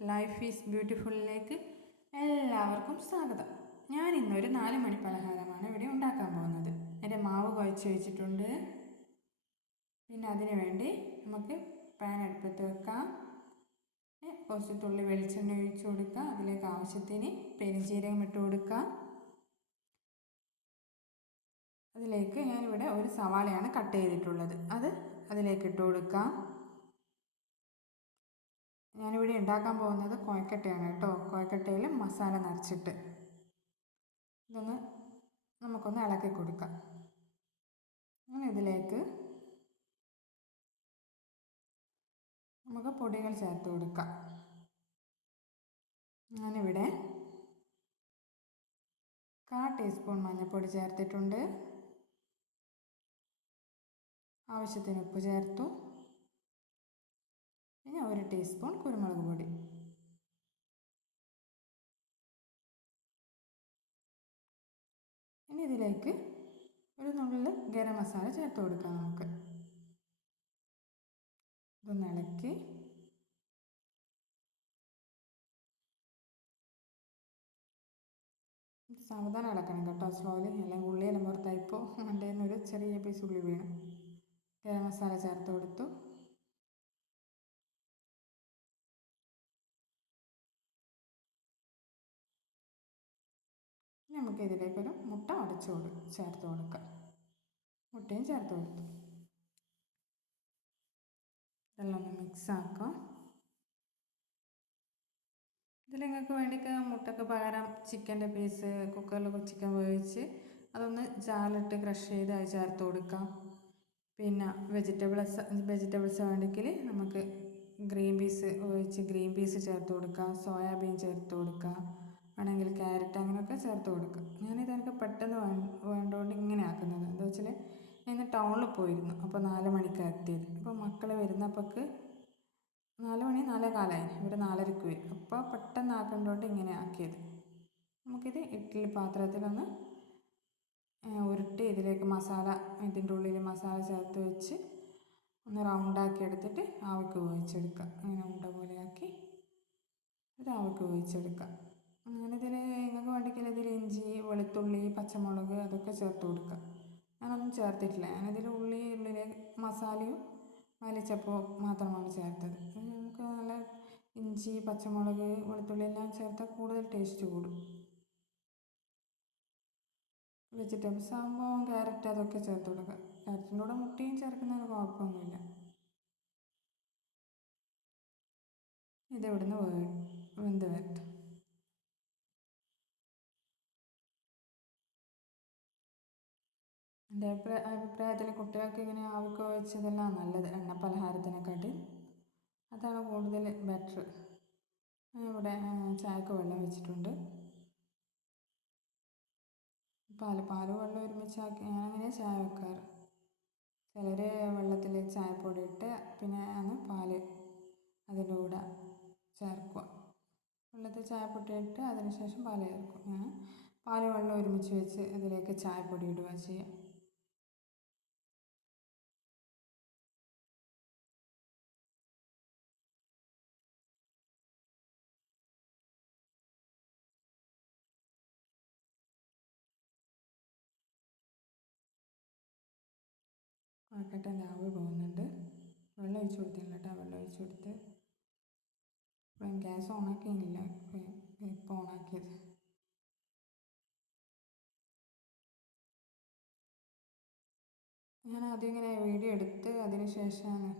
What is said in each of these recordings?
Life is ബ്യൂട്ടിഫുള്ളിലേക്ക് എല്ലാവർക്കും സ്വാഗതം. ഞാൻ ഇന്നൊരു 4 മണി പലഹാരമാണ് ഇവിടെ ഉണ്ടാക്കാൻ പോകുന്നത്. എൻ്റെ മാവ് കുഴച്ച് വെച്ചിട്ടുണ്ട്. പിന്നെ അതിന് വേണ്ടി നമുക്ക് പാൻ അടുപ്പത്ത് വെക്കാം. കുറച്ച് തുള്ളി വെളിച്ചെണ്ണ ഒഴിച്ച് കൊടുക്കാം. അതിലേക്ക് ആവശ്യത്തിന് പെരുംജീരകം ഇട്ട് കൊടുക്കാം. അതിലേക്ക് ഞാനിവിടെ ഒരു സവാളയാണ് കട്ട് ചെയ്തിട്ടുള്ളത്. അത് അതിലേക്ക് ഇട്ട് കൊടുക്കാം. ഞാനിവിടെ ഉണ്ടാക്കാൻ പോകുന്നത് കോഴിക്കട്ടയാണ് കേട്ടോ. കോഴിക്കട്ടയിൽ മസാല നിറച്ചിട്ട് ഇതൊന്ന് നമുക്കൊന്ന് ഇളക്കി കൊടുക്കാം. അങ്ങനെ ഇതിലേക്ക് നമുക്ക് പൊടികൾ ചേർത്ത് കൊടുക്കാം. ഞാനിവിടെ 1/4 ടീസ്പൂൺ മഞ്ഞൾപ്പൊടി ചേർത്തിട്ടുണ്ട്. ആവശ്യത്തിന് ഉപ്പ് ചേർത്തു. പിന്നെ 1 ടീസ്പൂൺ കുരുമുളക് പൊടി. ഇനി ഇതിലേക്ക് ഒരു നുള്ള് ഗരം മസാല ചേർത്ത് കൊടുക്കാം. നമുക്ക് ഇതൊന്ന് ഇളക്കി സാവധാനം ഇളക്കണം കേട്ടോ, സ്ലോലി. അല്ലെങ്കിൽ ഉള്ളിയെല്ലാം പുറത്തായിപ്പോൾ എൻ്റെ ഒരു ചെറിയ പീസ് ഉള്ളി വീണു. ഗരം മസാല ചേർത്ത് കൊടുത്തു. നമുക്ക് ഇതിലേക്കൊരു മുട്ട ചേർത്ത് കൊടുക്കാം. മുട്ടയും ചേർത്ത് കൊടുത്തു. ഇതെല്ലാം ഒന്ന് മിക്സ് ആക്കാം. ഇതിൽ നിങ്ങൾക്ക് വേണ്ടിയിട്ട് മുട്ടയ്ക്ക് പകരം ചിക്കൻ്റെ പീസ് കുക്കറിൽ ചിക്കൻ വേവിച്ച് അതൊന്ന് ജാറിലിട്ട് ക്രഷ് ചെയ്ത് അത് ചേർത്ത് കൊടുക്കാം. പിന്നെ വെജിറ്റബിൾസ് വേണ്ടെങ്കിൽ നമുക്ക് ഗ്രീൻ പീസ് ചേർത്ത് കൊടുക്കാം. സോയാബീൻ ചേർത്ത് കൊടുക്കാം. വേണമെങ്കിൽ ക്യാരറ്റ് അങ്ങനെയൊക്കെ ചേർത്ത് കൊടുക്കാം. ഞാനിത് എനിക്ക് പെട്ടെന്ന് വേണ്ടതുകൊണ്ട് ഇങ്ങനെ ആക്കുന്നത്. എന്താ വെച്ചാൽ ഞാൻ ടൗണിൽ പോയിരുന്നു. അപ്പോൾ 4 മണിക്കാണ് എത്തിയത്. അപ്പോൾ മക്കൾ വരുന്നപ്പോൾക്ക് 4 മണി 4:15 ഇവർ 4:30 വരും. അപ്പോൾ പെട്ടെന്ന് ആക്കേണ്ടതുകൊണ്ട് ഇങ്ങനെ ആക്കിയത്. നമുക്കിത് ഇഡ്ഡലി പാത്രത്തിലൊന്ന് ഉരുട്ടി ഇതിലേക്ക് ഇതിൻ്റെ ഉള്ളിൽ മസാല ചേർത്ത് വെച്ച് ഒന്ന് റൗണ്ടാക്കി എടുത്തിട്ട് ആവിക്ക് വേവിച്ചെടുക്കാം. അങ്ങനെ ഉണ്ട പോലെയാക്കി ഇത് ആവിക്ക് വേവിച്ചെടുക്കാം. അങ്ങനെ നിങ്ങൾക്ക് വേണ്ടിക്കില്ല ഇതിൽ ഇഞ്ചി, വെളുത്തുള്ളി, പച്ചമുളക് അതൊക്കെ ചേർത്ത് കൊടുക്കുക. ഞാനൊന്നും ചേർത്തിട്ടില്ല. ഞാനിതിൽ ഉള്ളിലെ മസാലയും മല്ലിച്ചപ്പോ മാത്രമാണ് ചേർത്തത്. നമുക്ക് നല്ല ഇഞ്ചി, പച്ചമുളക്, വെളുത്തുള്ളി എല്ലാം ചേർത്താൽ കൂടുതൽ ടേസ്റ്റ് കൂടും. വെജിറ്റബിൾസ് ആകുമ്പോൾ ക്യാരറ്റ് അതൊക്കെ ചേർത്ത് കൊടുക്കുക. ക്യാരറ്റിൻ്റെ കൂടെ മുട്ടയും ചേർക്കുന്നതിന് കുഴപ്പമൊന്നുമില്ല. ഇതിവിടുന്ന് വെന്ത് വരട്ടെ. എൻ്റെ അഭിപ്രായത്തിൽ കുട്ടികൾക്ക് ഇങ്ങനെ ആവിക്ക് വെച്ചതെല്ലാം നല്ലത്. എണ്ണ പലഹാരത്തിനെക്കാട്ടി അതാണ് കൂടുതൽ ബെറ്റർ. ഇവിടെ ചായക്ക് വെള്ളം വെച്ചിട്ടുണ്ട്. പാല് വെള്ളം ഒരുമിച്ചാക്കി ഞാനങ്ങനെ ചായ വെക്കാറ്. ചിലർ വെള്ളത്തിൽ ചായപ്പൊടി ഇട്ട് പിന്നെ പാല് അതിൻ്റെ കൂടെ ചേർക്കുക. വെള്ളത്തിൽ ചായപ്പൊടി ഇട്ട് അതിന് ശേഷം പാല് ചേർക്കും. ഞാൻ പാല് വെള്ളം ഒരുമിച്ച് വെച്ച് അതിലേക്ക് ചായപ്പൊടി ഇടുക ചെയ്യുക. കോഴിക്കട്ട ആവി പോകുന്നുണ്ട്. വെള്ളം ഒഴിച്ച് കൊടുത്തില്ല കേട്ടോ. വെള്ളം ഒഴിച്ച് കൊടുത്ത് ഗ്യാസ് ഓണാക്കിയില്ല. ഇപ്പോൾ ഓണാക്കിയത്. ഞാൻ ആദ്യം ഇങ്ങനെ വീഡിയോ എടുത്ത് അതിന് ശേഷമാണ്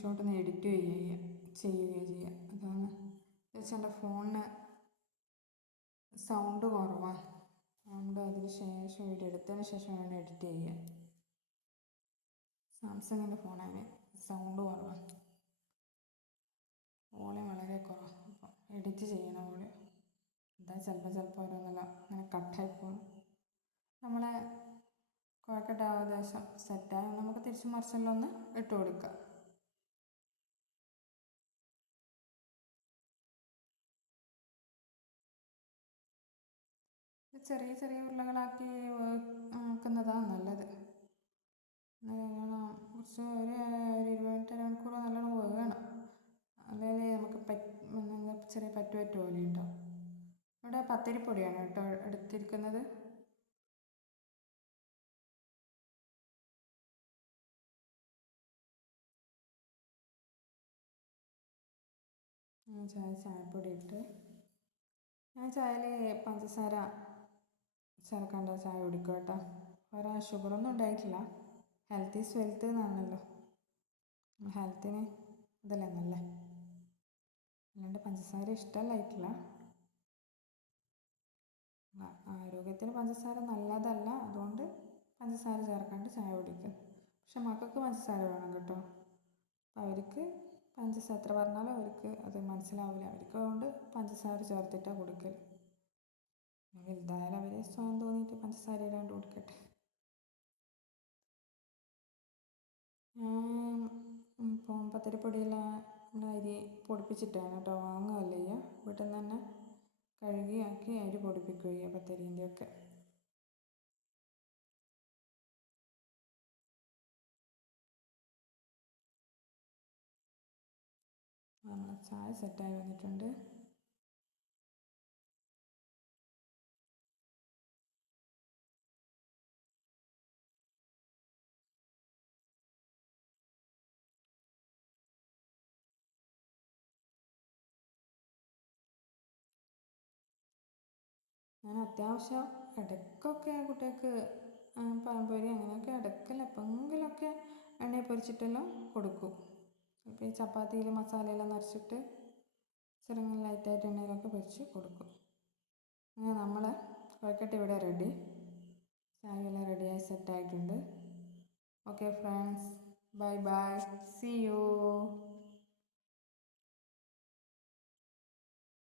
ഷോട്ടൊന്ന് എഡിറ്റ് ചെയ്യുക. അതാണ് എൻ്റെ ഫോണിന് സൗണ്ട് കുറവാണ്. അതുകൊണ്ട് അതിന് ശേഷം വീഡിയോ എടുത്തതിന് ശേഷം വേണം എഡിറ്റ് ചെയ്യുക. സാംസങ്ങിൻ്റെ ഫോണാണ്, സൗണ്ട് കുറവാണ്. വോളിയം വളരെ കുറവാണ്. അപ്പോൾ എഡിറ്റ് ചെയ്യണം വോളിയം. എന്താ ചിലപ്പോൾ ഓരോന്നല്ല അങ്ങനെ കട്ടായി പോകും. നമ്മളെ കോഴിക്കട്ട ഏകദേശം സെറ്റായി. നമുക്ക് തിരിച്ച് മറിച്ചെല്ലാം ഒന്ന് ഇട്ട് കൊടുക്കാം. ചെറിയ ചെറിയ ഉരുളകളാക്കി വെക്കുന്നതാണ് നല്ലത്. കുറച്ച് ഒരു 20 മിനിറ്റ് 1 മണിക്കൂർ നല്ലോണം വേകണം. അല്ലെങ്കിൽ നമുക്ക് വറ്റ് വറ്റ് പോലെ ഉണ്ടാവും. ഇവിടെ പത്തിരിപ്പൊടിയാണ് കേട്ടോ എടുത്തിരിക്കുന്നത്. ചായപ്പൊടി ഇട്ട് ഞാൻ ചായയിൽ പഞ്ചസാര ചേർക്കേണ്ട ചായ കുടിക്കും കേട്ടോ. വേറെ ഷുഗറൊന്നും ഉണ്ടായിട്ടില്ല. ഹെൽത്ത് ഈസ് വെൽത്ത് എന്നാണല്ലോ, ഹെൽത്തിന് ഇതല്ലേ നല്ല. അല്ലാണ്ട് പഞ്ചസാര ഇഷ്ടമല്ലായിട്ടില്ല. ആരോഗ്യത്തിന് പഞ്ചസാര നല്ലതല്ല, അതുകൊണ്ട് പഞ്ചസാര ചേർക്കാണ്ട് ചായ കുടിക്കും. പക്ഷെ മക്കൾക്ക് പഞ്ചസാര വേണം കേട്ടോ. അപ്പം അവർക്ക് പഞ്ചസാര എത്ര പറഞ്ഞാലും അവർക്ക് അത് മനസ്സിലാവില്ല. അവർക്ക് അതുകൊണ്ട് പഞ്ചസാര ചേർത്തിട്ടാണ് കൊടുക്കൽ. വലുതായാലും അവർ സ്വയം തോന്നിയിട്ട് പഞ്ചസാര ഇടാണ്ട് കൊടുക്കട്ടെ. ഇപ്പം പത്തിരിപ്പൊടിയെല്ലാം അരി പൊടിപ്പിച്ചിട്ടാണ് കേട്ടോ വാങ്ങുകയല്ല ചെയ്യുക. വീട്ടിൽ നിന്ന് തന്നെ കഴുകി ആക്കി അരി പൊടിപ്പിക്കുകയോ പത്തിരീൻ്റെ ഒക്കെ. ചായ സെറ്റായി വന്നിട്ടുണ്ട്. ഞാൻ അത്യാവശ്യം ഇടയ്ക്കൊക്കെ കുട്ടികൾക്ക് പഴംപൊരി അങ്ങനെയൊക്കെ ഇടയ്ക്കല്ല എപ്പോഴെങ്കിലുമൊക്കെ എണ്ണയിൽ പൊരിച്ചിട്ടെല്ലാം കൊടുക്കും. ഇപ്പോൾ ഈ ചപ്പാത്തിയിൽ മസാലയെല്ലാം നിറച്ചിട്ട് ചെറുങ്ങനെ ലൈറ്റായിട്ട് എണ്ണയിലൊക്കെ പൊരിച്ച് കൊടുക്കും. അങ്ങനെ നമ്മളെ കൊഴക്കട്ട ഇവിടെ റെഡി. ചായയെല്ലാം റെഡിയായി സെറ്റായിട്ടുണ്ട്. Okay friends, bye bye, see U.